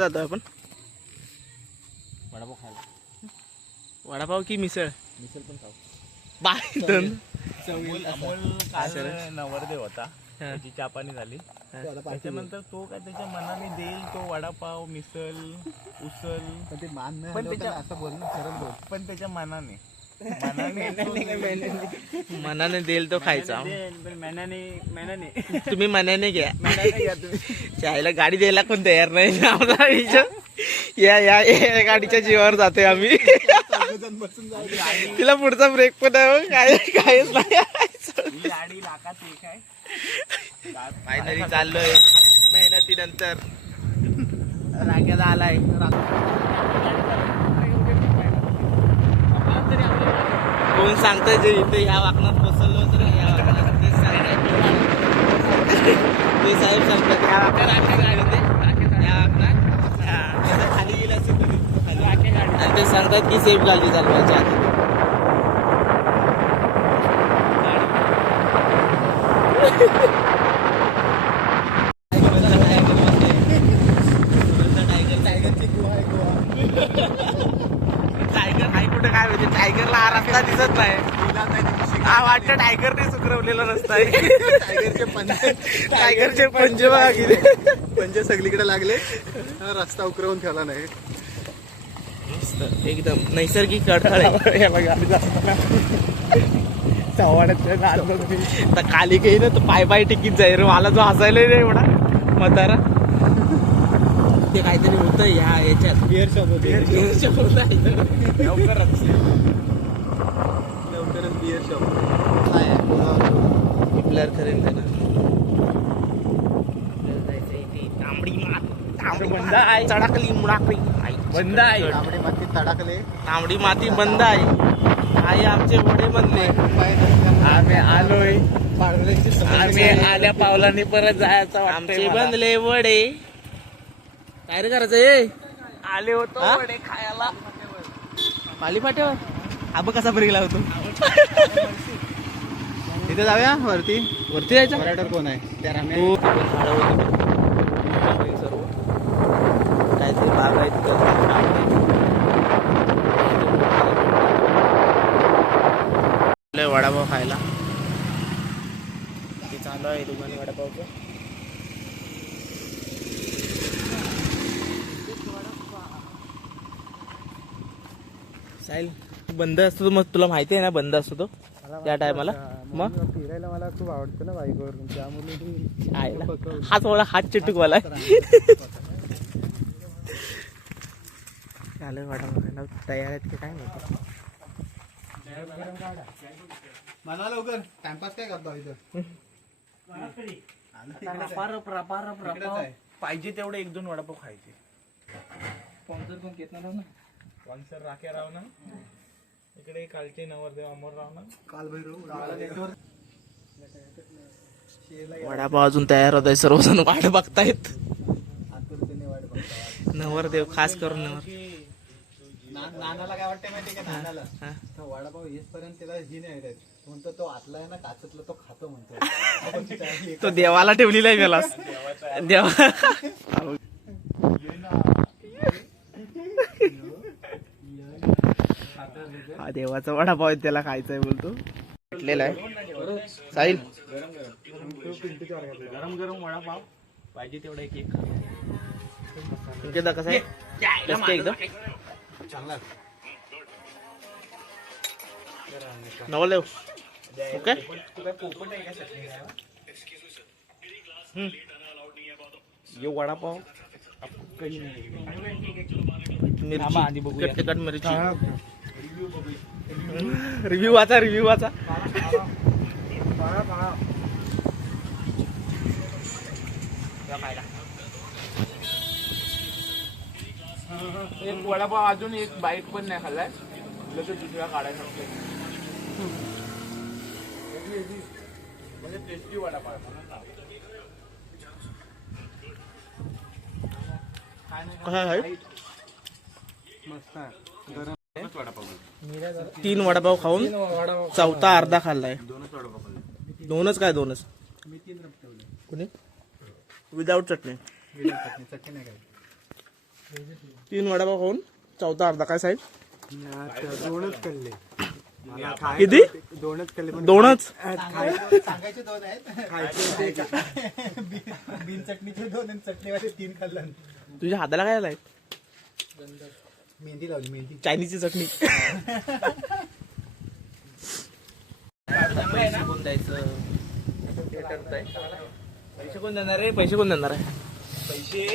जातो आपण. वडापाव खायला. वडापाव की मिसळ? मिसळ पण खाऊ. बाय नवरदेव होता. त्याची चापानी झाली. त्याच्यानंतर तो काय त्याच्या मनाने देईल तो वडापाव मिसळ उसल पण ते मान न पण हलवताना त्याच्या- असं बोल ना सरळ बोल. पण त्याच्या मनाने. मनाने. देईल तो खायचा. मनाने मनाने तुम्ही मनाने घ्या. चायला गाडी द्यायला कोण तयार नाही? आमचा या या या गाडीच्या जीवावर जातोय आम्ही. तिला पुढचा ब्रेक पण आहे हो. काय कायच नाही. गाडी लाखात एक आहे. फायनली चाललोय. मेहनतीनंतर. राग्याला आलाय. कोण सांगतोय जे इथे ह्या वाकणात बसलो तर ह्या वाकणात ते सांगताय ते साहेब सांगतात ह्या वाकणात ह्या वाकणात हा, त्याचं खाली गेलं असेल कधी. खाली. आणि ते सांगतात की सेफ गाडी चालवायची आधी टायगर हाय कुठे काय म्हणजे टायगरला हा रस्ता दिसत वाटतं टायगरने सुधरवलेला रस्ता आहे. टायगरचे पंजे टायगरचे पंजे बघा पंजे सगळीकडे लागले. रस्ता उकरवून ठेवला नाही. एकदम नैसर्गिक अडथळे. आता खाली काही ना तर पाय पाय टिकीत जाईल. मला जो हसायला नाही एवढा. म्हातारा. ते काहीतरी होतं ह्या याच्यात. बिअर शॉप बिअरच्या पुढं आहे. लवकरच लवकरच बिअर शॉप काय ब्लर करेल त्याला. बंद. आहे. चडाकली मुडाकली आई. बंद आहे. तांबडी माती तडाकले. तांबडी माती बंद आहे. आई आमचे वडे बनले. आम्ही आलोय. आम्ही आल्या पावलांनी परत जायचं आमचे बनले वडे. काय रे करायचं? ए! आले होतो? वडे खायला. पाली फाट्यावर हा बघ कसा ब्रेक लावतो तिथे जाऊया वरती. वरती जायचं? ऑपरेटर कोण आहे? त्या राम्या. तो. झाडं होती सर्व काहीतरी बाग आहेत तर वडापाव खायला. ते चालू आहे दुकानी वडापावचं. साहिल बंद असतो तो मग तुला माहिती आहे ना बंद असतो तो. त्या टायमाला. मग? फिरायला मला खूप आवडतं ना बाईकवर त्यामुळे आयला. हाच मला. हात चिटूकवाला झालं वडापाव तयार आहेत की काय माहिती? मला लवकर. टाइमपास काय करतो इथं. पाहिजे तेवढे एक दोन वडापाव खायचे. स्पॉन्सर पण घेत ना? स्पॉन्सर राखे राव ना. इकडे कालचे नवरदेव अमोल राव ना. काल भैरव वडापाव अजून तयार होत आहे सर्वजण वाट बघतायत. नवरदेव खास करून नानाला काय वाटतं माहिती का? नानाला. हा. तो वडापाव येसपर्यंत त्याला ही नाही येत. म्हणतो तो आतला आहे ना काचतला तो खातो म्हणतो. ती देवाला ठेवलेला आहे गेलास देवा देवाचा वडापाव आहे त्याला खायचा आहे बोलतो भेटलेला आहे. साहिल. गरम गरम वडापाव. पाहिजे तेवढा एक एक. कसं आहे? एकदम चांगला नवलेव ओके ये वडापाव. मिरची. तिखट मिरची. रिव्ह्यू वाचा रिव्ह्यू वाचा. एक वडापाव अजून एक बाईट पण नाही खाल्लाय. लगेच दुसरा काढायचा. म्हणजे टेस्टी वडापाव आहे मस्त आहे. गरम दोनच वडापाव खाल्ले. तीन वडापाव खाऊन चौथा अर्धा खाल्लाय. दोनच वडापाव. दोनच काय दोनच? मी तीन रपटवले कुणी? विदाऊट चटणी. चटणी. चटणी नाही काय तीन वडापाव खाऊन चौथा अर्धा. काय साहेब? दोनच कल्ले किती? दोनच कल्ले दोनच? सांगायचे दोन आहेत. बिन चटणीचे दोन आणि चटणीवाले तीन खाल्लं तुझ्या हाताला काय आलाय? मेहंदी लावली मेहंदी. चायनीजची चटणी. पैसे कोण द्यायचं. पैसे कोण देणार आहे? पैसे कोण देणार आहे? पैसे?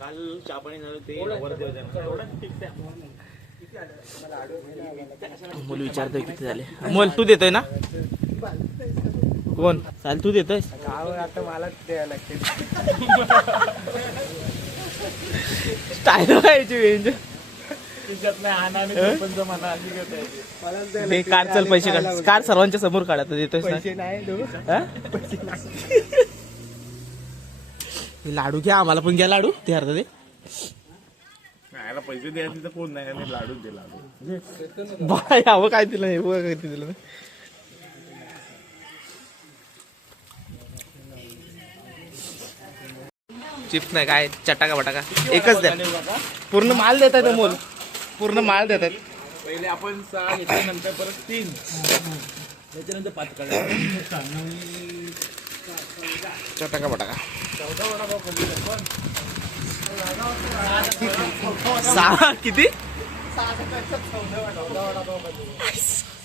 काल चापाणी झालं ते अमोल विचारतोय किती झाले. अमोल तू देतोय ना? कोण? चाल तू देतोय आता मलाच द्यायला लागते स्टाईल हे? कार चल पैसे काढ. कार सर्वांच्या समोर काढा तर देतोय हे? लाडू घ्या आम्हाला पण घ्या लाडू. ते अर्धा दे. याला पैसे द्यायचे तर कोण नाही लाडूच दे लाडू. बा यावं काय दिलं हे बघ किती दिलं चिप्स नाही काय चटाका बटाका. एकच द्या. पूर्ण माल देत आहेत मोल. पूर्ण माल देत आहेत. पहिले आपण सहा घेतल्यानंतर परत तीन. त्याच्यानंतर पाच काढा. चटाका बटाका. सहा किती?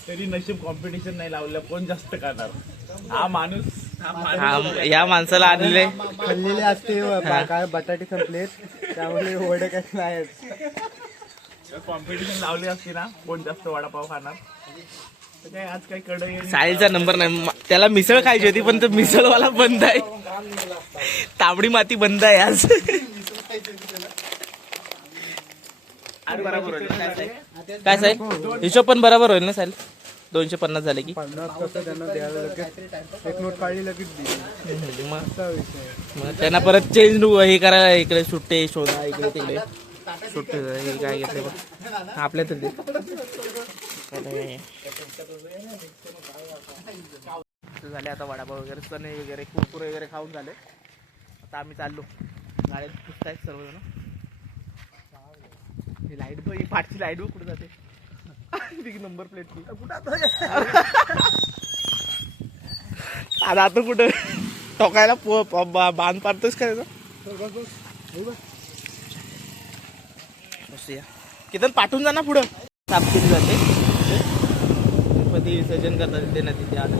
तरी नशीब कॉम्पिटिशन नाही लावलं कोण जास्त करणार हा माणूस या माणसाला आणले. खाल्लेले असते काय बटाटे संपलेत. त्यामुळे ओढे काही नाही कॉम्पिटिशन लावली असती ना कोण जास्त वडापाव खाणार? तर काय आज काही कडे साहिलचा नंबर नाही. म- त्याला मिसळ खायची होती पण तो मिसळवाला बंद आहे. तांबडी माती बंद आहे आज? काय साहेब हिशोब पण बरोबर होईल ना साहेब दोनशे पन्नास झाले की? पन्नास कसं त्यांना द्यायला लगेच एक नोट काढली लगेच दिली. मग? असा विषय मग त्यांना परत चेंज हे करायला इकडे सुट्टे शोधा इकडे तिकडे. सुट्टे हे काय घेतले बघ. आपल्या तर दे झाले आता वडापाव वगैरे चणे वगैरे कुरकुरे वगैरे खाऊन झाले. आता आम्ही चाललो. गाड्यात पुसतायत सर्वजण. ही लाइट बघ ही पाठची लाइट बघ कुठे जाते. तिची नंबर प्लेट कुठं आता? आता कुठं? टोकायला पो- प- बा- बांध पाडतोस का त्याचा? बसूया किती पाठवून जा ना पुढं. साफ केली जाते. गणपती विसर्जन करतात तिथे ना तिथे आलं.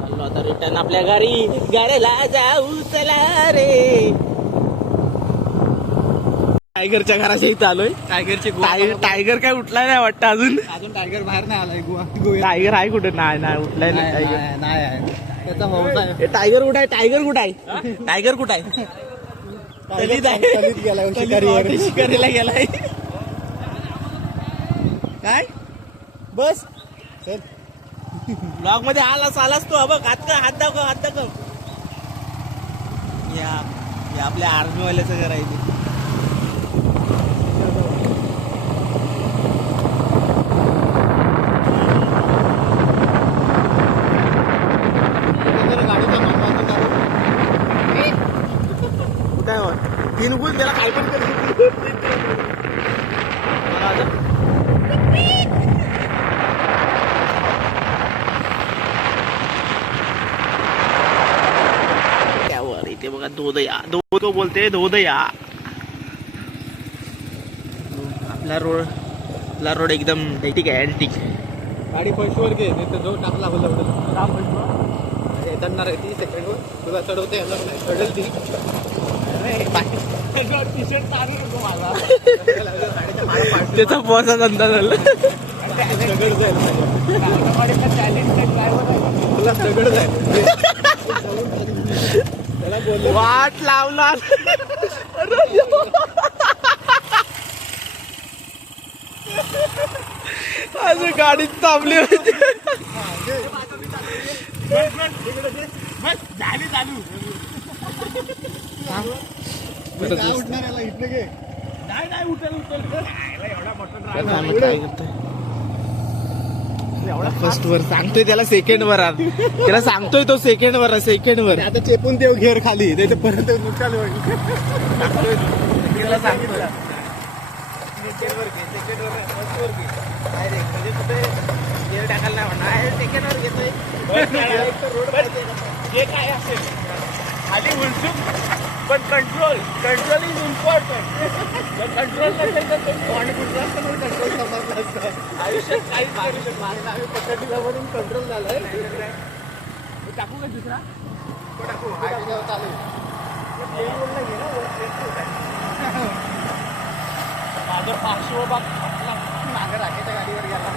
चाललो आता रिटर्न आपल्या घरी. घराला जाऊ चला रे. टायगरच्या घराच्या इथं आलोय. टायगरचे टायगर टायगर काय उठलाय नाही वाटतं अजून. अजून टायगर बाहेर नाही आलाय गोवा. टायगर आहे कुठे? नाही नाही उठलाय नाही टायगर. नाही- आहे. टायगर कुठं आहे? टायगर कुठं आहे? टायगर कुठं आहे? तलीत आहे. गेलाय शिकारीला गेलाय. काय? बस. ब्लॉगमध्ये आलास आलास तू. बघ हात का हात दाखव हात दाखव. या आपल्या आर्मी वाल्याचं घर आहे बघ? गुल त्याला काय पण कर त्यावर इथे बघा दोदया दोद बोलते दोदया आपला रोड आपला रोड एकदम ठीक आहे अँटिक गाडी फर्स्टवर घे नाही तर जो टाकला बोला येताना ती सेकंडवर तुला चढवते चढेल ती. त्याचा बॉसच अंदाज त्याला बोलले वाट लावला अजून गाडीत थांबली होती. काय उठणार फर्स्ट वर सांगतोय त्याला सेकंड वर. त्याला सांगतोय तो सेकंड वर सेकंड वर. आता चेपून देव घेर खाली त्याच्या परत नुकसान होईल. त्याला सांगतोय सेकंड वर घे सेकंड वर फर्स्ट वर घे. डायरेक्ट म्हणजे कुठे टाकायला नाही म्हणणार सेकंड वर घेतोय. जे काय असेल. खाली उलटून. पण control control is important control नसेल तर तो आणि कुठला कंट्रोल समजला असतं. आयुष्यात काही करू शकत मागं आम्ही पकडीला म्हणून कंट्रोल झालाय. नाही. टाकू का दुसरा? टाकू. हा चालू. माझं पार्श्वभाग फाटला. मागं राखेच्या गाडीवर गेला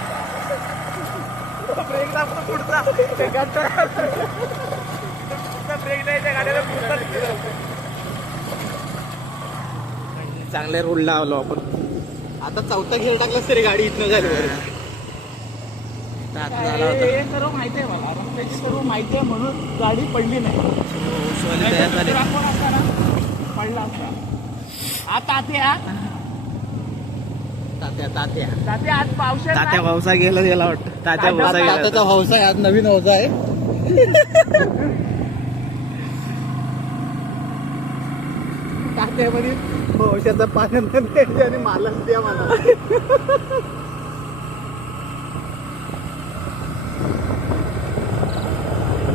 ब्रेक दाबतो पुढचा. पुढचा ब्रेक नाही त्या गाडीला पुढचा. चांगले रोड लावलो आपण. आता चौथा घेर टाकलास तरी गाडी इथनं झाली हे सर्व माहिती आहे मला. रस्त्याची सर्व माहिती आहे म्हणून गाडी पडली नाही. उस्मानी तयार झाले. दुसरा कोण असता ना, पडला असता. आता तात्या. तात्या तात्या. तात्या आज पावसात तात्या भाऊसा गेला गेला वाटतं. तात्या भाऊसा तात्याचा गेला हौसा आहे आज नवीन हौसा आहे. नाही म्हणजे भविष्याचा पाण्यात आणि मालक द्या मला.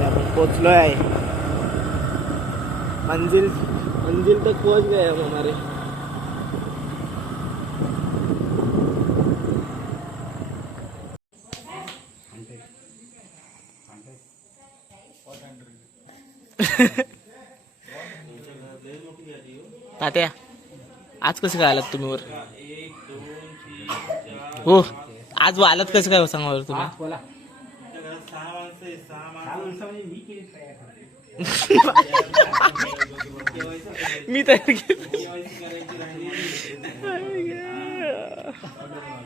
आपण पोचलो आहे मंजिल मंजिल तक पहुंच गए हम हमारे. तात्या आज कसं काय आलात तुम्ही वर? हो आज आलात कसं काय हो सांगा बरं तुम्ही? मी तयार केलं.